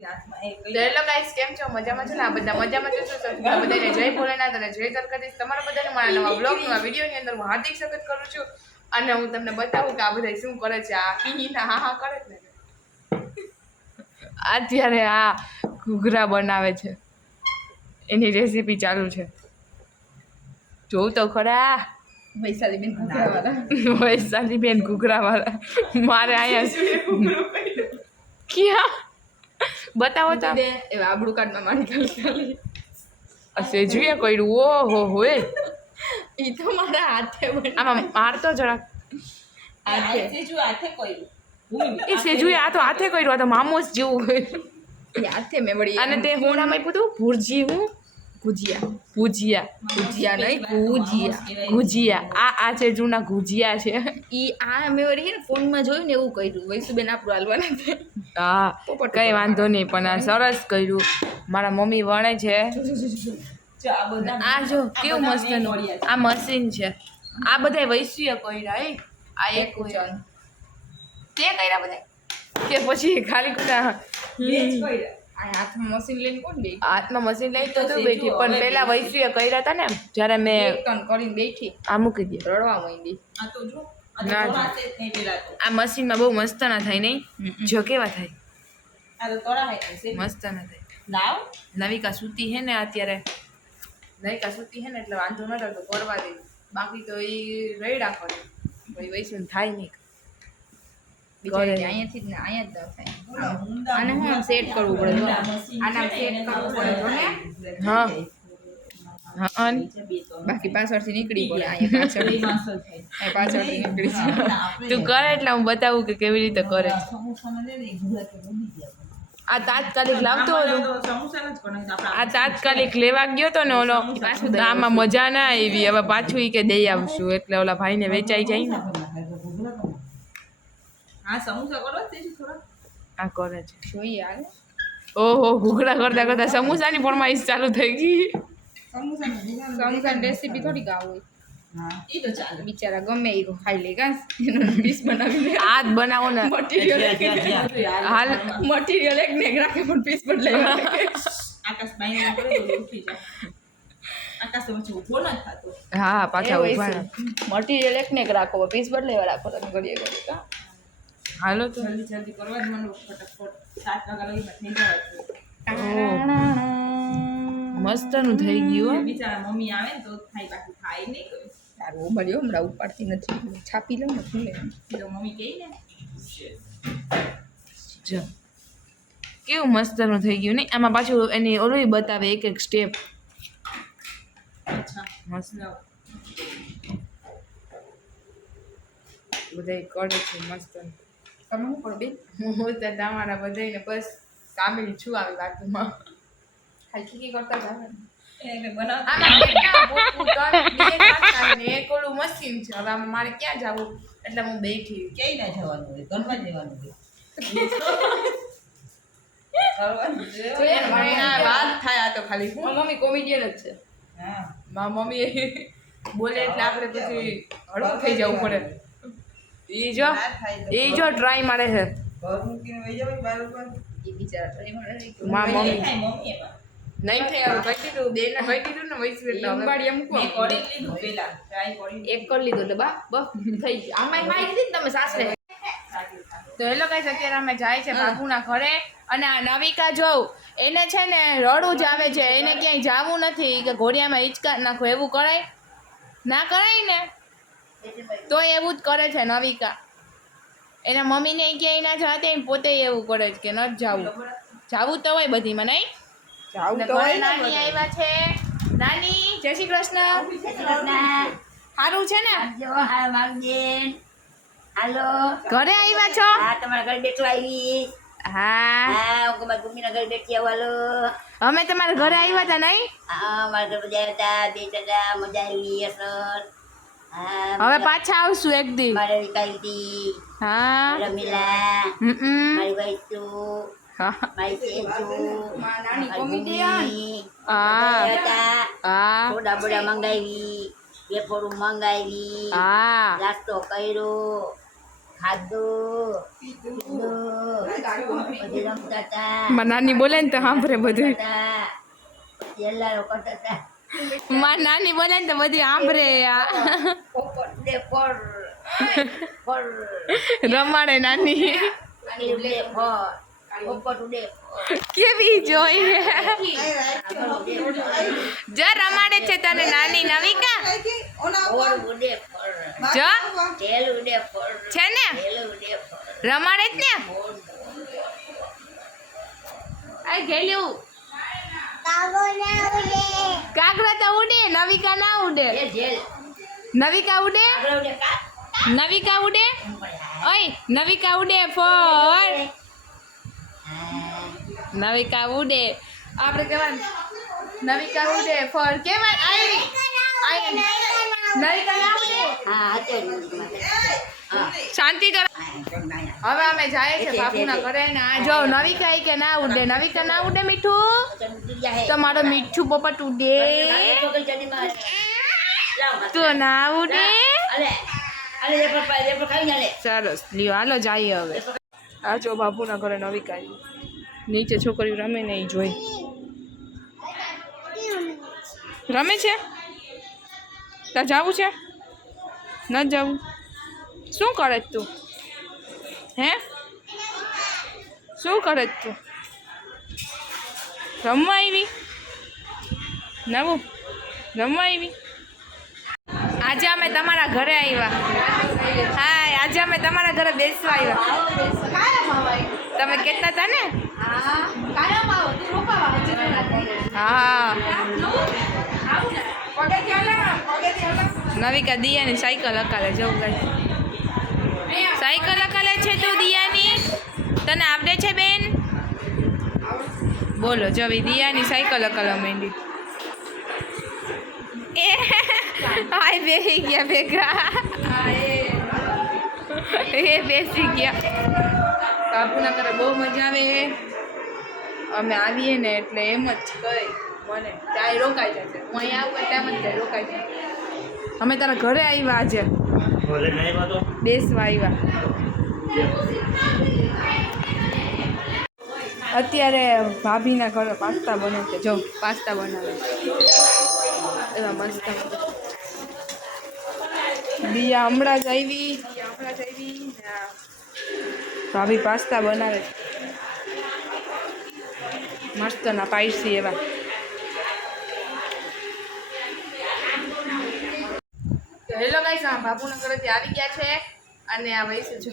Hello guys, કેમ છો? મજામાં છો ને? આ બધા મજામાં છો? બધાને જય ભોલેનાથ અને જય દ્વારકાધીશ. તમારા બધાને મારા નવા બ્લોગમાં વિડીયોની અંદર હું હાર્દિક સ્વાગત કરું છું. અને હું તમને બતાવું કે આ બધા શું કરે છે. આ હિહિના હા કરે છે ને અત્યારે આ ઘૂઘરા બનાવે છે, એની રેસીપી ચાલુ છે. જોઉં તો ખરા. વૈશાલીબેન ઘૂઘરા વાળા મારે અહીંયા ક્યાં બતાવો તો. આબડું કાર્ડમાં મારી સેજુએ કર્યું. ઓહો હોય ઈ તો મારા હાથે આમાં મારતો જરાક એ સેજુએ આ તો હાથે કર્યું. આ તો મામોસ જેવું હાથે મેં વળી. અને તે હું નામ આપ્યું હતું ભુરજી. હું ભુજિયા નહીં ગુજિયા. આ છે જૂના ગુજિયા છે. ઈ આ મેં વળી ને ફોનમાં જોયું ને એવું કર્યું. વૈસુબેન આપણું હાલવાના છે. હા કઈ વાંધો નહીં, પણ આ સરસ કર્યું. મારા મમ્મી વણે છે. આ જો કેવું મસ્ત આ મશીન છે. આ બધા વૈશ્ય કર્યા. આ એક તે કર્યા બધા કે પછી ખાલી હાથમાં મશીન લઈને કોણ બે હાથમાં મશીન લઈ તો તું બેઠી, પણ પેલા વૈશ્ય કર્યા હતા ને જયારે મેં કરીને બેઠી. આ મૂકી દે રડવા માંડી. આ મશીનમાં બહુ મસ્ત ના થાય નહીં? જો કેવા થાય મસ્ત ના થાય. નવિકા સૂતી હે ને અત્યારે. નવિકા સૂતી હે ને એટલે વાંધો ન થતો કરવા દે. બાકી તો એ રેડા કરે પછી વૈશ્ય થાય નહીં. અહીંયાથી ને અહીંયા જ થાય. આને હું સેટ કરવું પડે. આના સેટ કરવું પડે ને. હા હા બાકી પાછળથી નીકળી પડે. અહીંયા પાછળથી નીકળી તું કરે એટલે હું બતાવું કે કેવી રીતે કરે. આ તાત્કાલિક લાવતો હતો. આ તાત્કાલિક લેવા ગયો તો ને ઓલો આમાં મજા ના આવી. હવે પાછું ઈ કે દઈ આવશું એટલે ઓલા ભાઈને વેચાઈ જાય ને. આ કરે છે જોઈએ. ઓહો ઘૂઘરા કરતા કરતા સમોસાની ફરમાઈશ ચાલુ થઈ ગઈ. સમોસાની રેસીપી થોડીક હોય. બિચારા ગમે એ ખાઈ લે. ડીશ બનાવી આ જ બનાવો ને. મટીરિયલ એક ને રાખે પણ પીસ બદલે. હા પાછા ઉભા. મટીરિયલ એક ને રાખો પીસ બદલે રાખો. તમે ઘડીએ ઘડી હાલો તો જલ્દી કરવા જ માંડો ફટાફટ. 7 વાગ્યા લગી થઈ જાય. મસ્ત નું થઈ ગયું. બિચારા મમ્મી આવે ને તો થાય, બાકી થાય નહીં. સારું મળ્યો હમણાં ઉપાડતી નથી. છાપી લઉં ને ખુલે તો મમ્મી કહે ને. જો કેવું મસ્ત નું થઈ ગયું નહીં? આમાં પાછું એની ઓલું બતાવે એક એક સ્ટેપ. મસ્ત બધા કરે છે મસ્ત. તમે શું કરો બેન? હું તો તમારા બધાને બસ સામેલ છું આવી વાતમાં. ખાલી ખીકી કરતા જાવ ને. એક ઓલું મશીન છે. હવે આમાં મારે ક્યાં જવું એટલે હું બેઠી. ક્યાંય ના જવાનું હોય, ઘરમાં જવાનું હોય. વાત થાય આ તો ખાલી. મમ્મી કોમેડિયન જ છે. હા મારા મમ્મી બોલે એટલે આપણે પછી હળવું થઈ જવું પડે. ઈ જો ટ્રાય મારે છે. મારા મમ્મી નહીં થઈ આવે. કહી દીધું બેન ને કહી દીધું ને વૈશ્વ એટલે અંબાડી મૂકો. એક કરી લીધું એટલે બસ થઈ ગયું. આમાં મારી દીધી ને તમે સાસરે. તો હેલો ગાઈસ, અત્યારે અમે જાય છે બાપુના ઘરે. અને આ નવિકા જોઉં એને છે ને રડું જ આવે છે. એને ક્યાંય જવું નથી કે ઘોડિયામાં હિંચકા નાખો એવું કરાય ના કરાય ને. તો એવું જ કરે છે નવિકા. એના મમ્મીને ક્યાંય ના જતી પોતે એવું કરે છે કે ન જવું. જવું તો હોય બધીમાં નહીં જવું તો હોય. નાની આવ્યા છે. નાની જય શ્રી કૃષ્ણ. સારું છે ને? હાલો ઘરે આવ્યા છો? હા તમારા ઘરે બેઠો આવી. હા હું તમારા મમ્મીના ઘરે બેઠી આવું. હાલો અમે તમારા ઘરે આવ્યા હતા નહીં? હા મારા ઘરે બધા આવ્યા હતા. બેઠા મજા આવી. અસર હવે પાછા આવશું એક દી. મારે વિકાઈતી. હા રમીલા. મારી વૈસુ. મારી સેજુ. નાની કોમેડિયન. હા હા થોડા બોડા મંગાવી. વેફરું મંગાવી. હા નાસ્તો કર્યો. મારી નાની બોલે ને તો સાંભળે બધું. મારી નાની બોલે ને તો બધું સાંભળે. રમાડે નાની કેવી જોઈએ જો રમાડે છે તને નાની નવિકા જો છે ને રમાડે જ ને. આ ગેલ્યું કાગડા તો ઉડે નવિકા ના ઉડે. નવિકા ઉડે નવિકા ઉડે ઓય નવિકા ઉડે ફોર નવિકા ઉડે આપણે કહેવાનું નવિકા ઉડે ફોર કેવાય આવી નવિકા ના ઉડે. શાંતિ કરો. હવે અમે જાય છે બાપુના ઘરે ને આ જો નવિકા કે ના ઉડે. નવિકા ના ઉડે મીઠું તમારો મીઠું પોપટ ઉડે તો ના ઉડે. સરસ લ્યો હાલો જઈએ હવે. આ જો બાપુના ઘરે નવિકા નીચે છોકરીઓ રમે ને એ જોઈ રમે છે. તાર જવું છે ન જવું? શું કરે તું હે? શું કરે તું? રમવા આવી નવું રમવા આવી? આજે અમે તમારા ઘરે આવ્યા. હા આજે અમે તમારા ઘરે બેસવા આવ્યા. તમે કહેતા હતા ને? હા નવિકા દિયાની સાયકલ હકાલે જવું કઈ સાયકલ હકાલે છે તું દિયાની? તને આવડે છે બેન? બોલો જવી દિયાની સાયકલ હકાલે માંડી. હાય બેસી ગયા ભેગા એ બેસી ગયા. બાપુના ઘરે બહુ મજા આવે. અમે આવીએ ને એટલે એમ જ કહે મને ત્યાં રોકાઈ જશે. હું અહીંયા આવું એટલે એમ જ થાય રોકાઈ જાય. અમે તારા ઘરે આવ્યા આજે બેસવા આવ્યા. અત્યારે ભાભીના ઘરે પાસ્તા બને છે. જો પાસ્તા બનાવે એવા મસ્ત. દિયા હમણાં જ આવી ભાભી પાસ્તા બનાવે છે મસ્ત ના પાઈસી એવા. તો હેલો ગાઈસ બાપુના ઘરેથી આવી ગયા છે અને આ વૈસે જો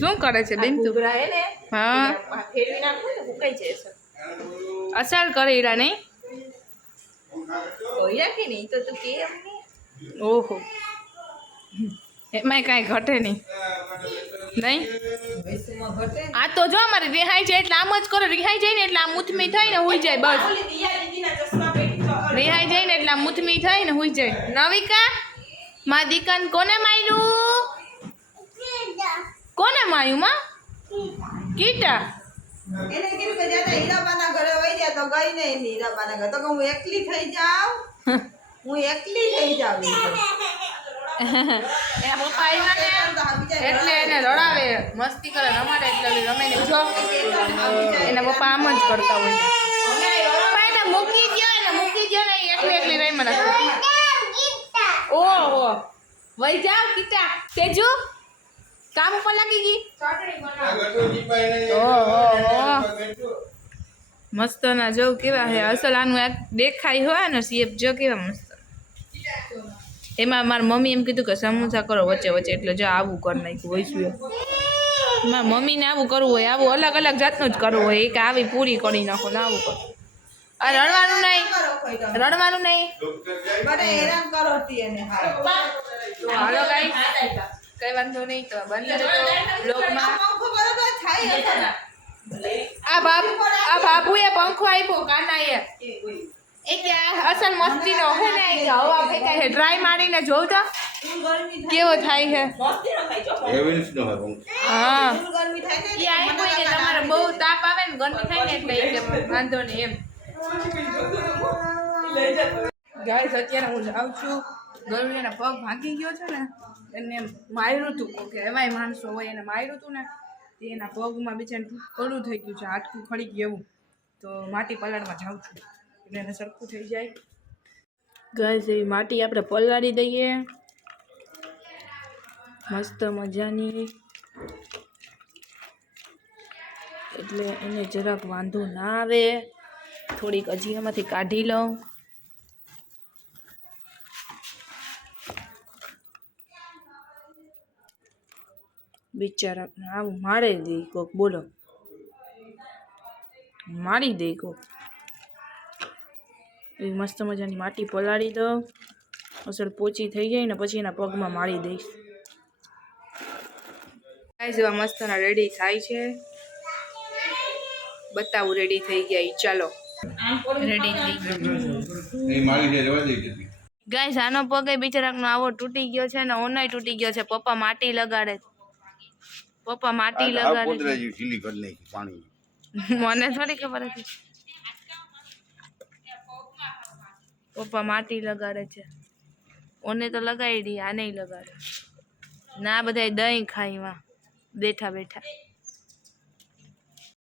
શું કરે છે બેન તું? હા ફેરવી નાખું ને ફૂકાઈ જાય અસર કરે ઈરા નહીં કે નહીં તો તું કે ઓહો એમાંય કાંઈ ઘટે નહીં. આ તો જો અમારે રિહાઈ જાય એટલે આમ જ કરો. રિહાઈ જાય ને એટલે આમ મૂથમી થાય ને હોઈ જાય બસ. રિહાઈ જાય ને એટલે આમ મૂથમી થાય ને હોઈ જાય. નવિકા માં દીકન કોને માર્યું? કોને માર્યું માં? કીટા એને કીધું કે જાતા હીરાબાના ઘરે વઈ ગયા તો ગઈ નહીં હીરાબાના ઘરે. તો કે હું એકલી થઈ જાઉં એના પપ્પા આવ્યા ને એટલે એને રડાવે મસ્તી કરે રમાડે એટલે રમે ને જો એના પપ્પા આમ જ કરતા હોય. પપ્પા એને મૂકી ગયો ને એકલી રહી મને. ઓહો વઈ જાવ કીટા તેજુ કામ ઉપર લાગી ગઈ. ઓહો મસ્ત ના જો કેવા હે અસલ આનું એક દેખાય હોય ને સીએફ જો કેવા મસ્ત. એમાં મારી મમ્મી એમ કીધું કે સમોસા કરો વચ્ચે વચ્ચે એટલે જો આવું કરી નાખ્યું હોય. મારી મમ્મીને આવું કરવું હોય આવું અલગ અલગ જાતનું જ કરવું હોય. એક આવી પૂરી કરી નાખો ને આવું કરો. આ રડવાનું નહીં હાલો ગાઈસ કઈ વાંધો નહીં તો બંધ બ્લોગમાં. આ બાબુએ પંખો આપ્યો કાનાએ એ કે અસલ મસ્તીનો હે ને હવા ફેંકાય છે. ટ્રાય મારીને જોઉં તો કેવો થાય છે. હા એ આપ્યો કે તમારે બહુ તાપ આવે ને ગરમી થાય ને એટલે વાંધો નહીં એમ. ગાઈસ અત્યારે હું જાઉં છું ગરમીના પગ ભાગી ગયો છે ને એને માર્યું હતું કે એમાંય માણસો હોય એને માર્યું હતું ને તે એના પગમાં બિચારાને કડું થઈ ગયું છે, હાડકું ખડી ગયું એવું. તો માટી પલાળવા જાઉં છું એટલે એને સરખું થઈ જાય. ગાઈસ એવી માટી આપણે પલાળી દઈએ મસ્ત મજાની, એટલે એને જરાક વાંધો ના આવે. થોડીક હજી એમાંથી કાઢી લઉં. બિચારા આવું મારી દે કોક, બોલો મારી દે કોક. એવી મસ્ત મજાની માટી પલાળી દઉં, અસર પોચી થઈ જાય ને પછી એના પગમાં મારી દઈશ. ગાઈસ એવા મસ્તના રેડી થાય છે, બતાવું રેડી થઈ ગયા. ચાલો રેડી થઈ ગયા. ગાઈસ આનો પગ બિચારાનો આવો તૂટી ગયો છે ને ઓનાય તૂટી ગયો છે. પપ્પા માટી લગાડે, પપ્પા માટી લગાડે. મને થોડી ખબર હતી. પપ્પા માટી લગાડે છે. ઓને તો લગાડી દી, આ નહીં લગાડે. ના બધા દહીં ખાઈમાં બેઠા બેઠા.